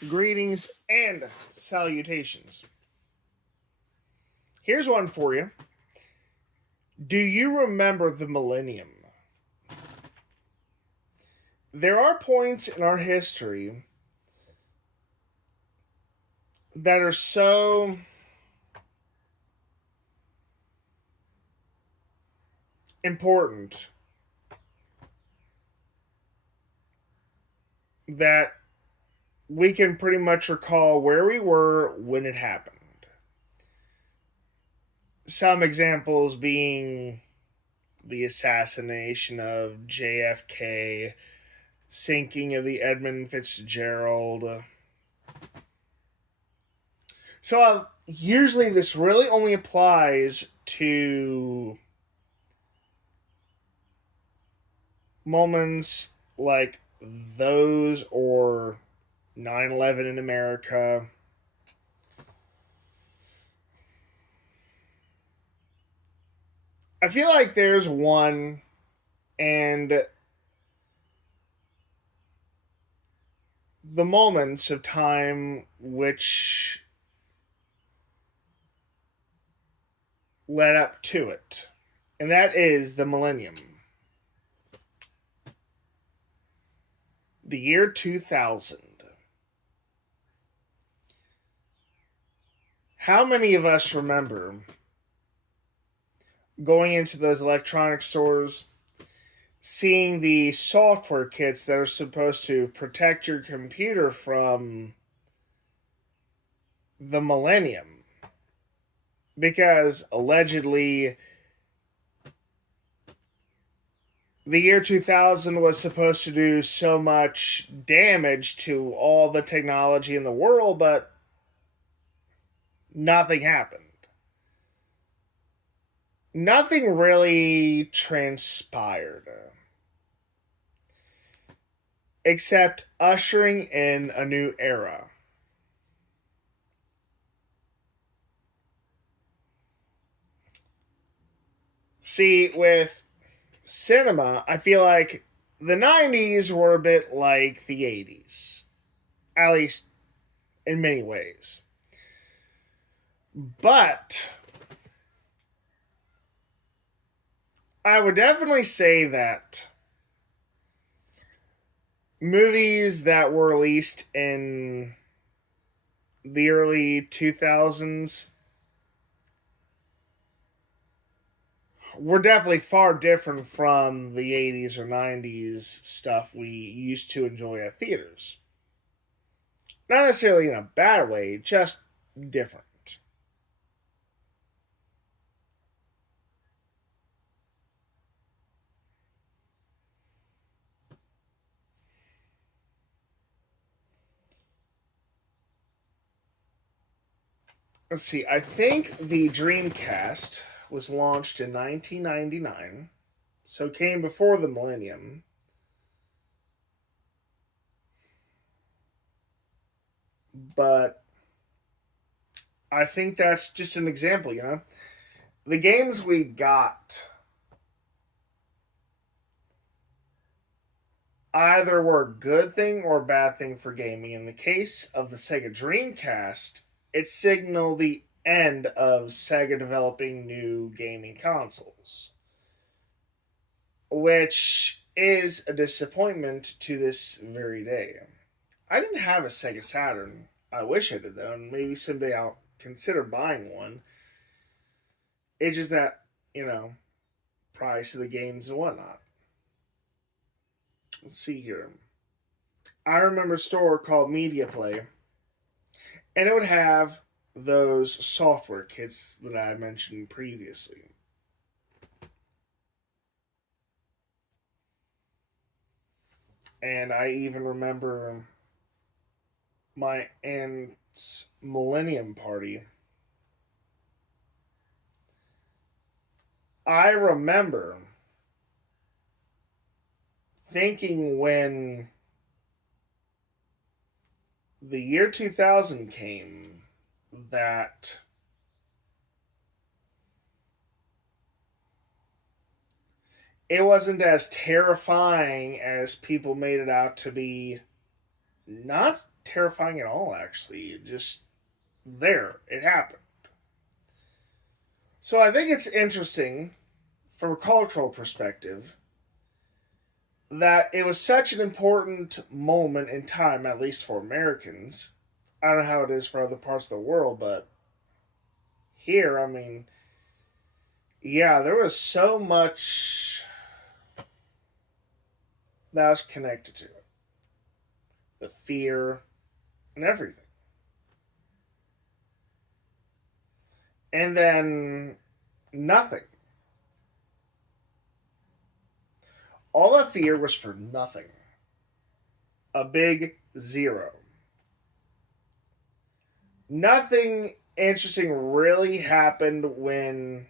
Greetings and salutations. Here's one for you. Do you remember the millennium? There are points in our history that are so important that we can pretty much recall where we were when it happened. Some examples being the assassination of JFK, sinking of the Edmund Fitzgerald. So usually this really only applies to moments like those or 9/11 in America. I feel like there's one, and the moments of time which led up to it, and that is the millennium. The year 2000. How many of us remember going into those electronic stores, seeing the software kits that are supposed to protect your computer from the millennium? Because allegedly, the year 2000 was supposed to do so much damage to all the technology in the world, but nothing happened. Nothing really transpired except ushering in a new era. See, with cinema, I feel like the 90s were a bit like the 80s, at least in many ways. But I would definitely say that movies that were released in the early 2000s were definitely far different from the 80s or 90s stuff we used to enjoy at theaters. Not necessarily in a bad way, just different. Let's see, I think the Dreamcast was launched in 1999, so it came before the millennium. But I think that's just an example. The games we got either were a good thing or a bad thing for gaming. In the case of the Sega Dreamcast, it signaled the end of Sega developing new gaming consoles, which is a disappointment to this very day. I didn't have a Sega Saturn. I wish I did though, and maybe someday I'll consider buying one. It's just that, you know, price of the games and whatnot. Let's see here. I remember a store called Media Play, and it would have those software kits that I mentioned previously. And I even remember my aunt's millennium party. I remember thinking when the year 2000 came that it wasn't as terrifying as people made it out to be Not terrifying at all, actually. Just there. It happened. So I think it's interesting from a cultural perspective that it was such an important moment in time, at least for Americans. I don't know how it is for other parts of the world, but here, I mean, yeah, there was so much that was connected to it, the fear and everything. And then nothing. All that fear was for nothing. A big zero. Nothing interesting really happened when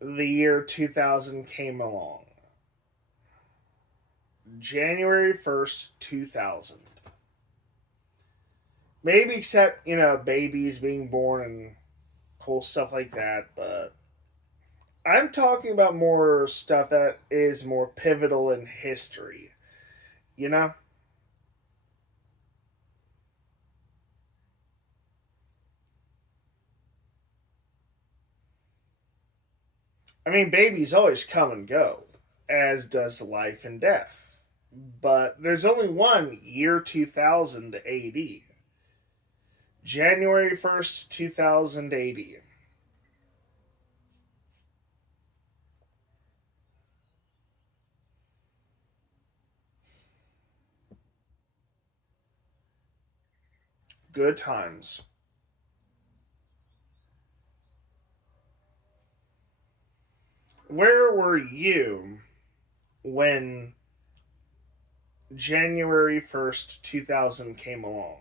the year 2000 came along. January 1st, 2000. Maybe except, babies being born and cool stuff like that, but I'm talking about more stuff that is more pivotal in history. You know? I mean, babies always come and go, as does life and death. But there's only one year 2000 AD. January 1st, 2000 AD. Good times. Where were you when January 1st, 2000 came along?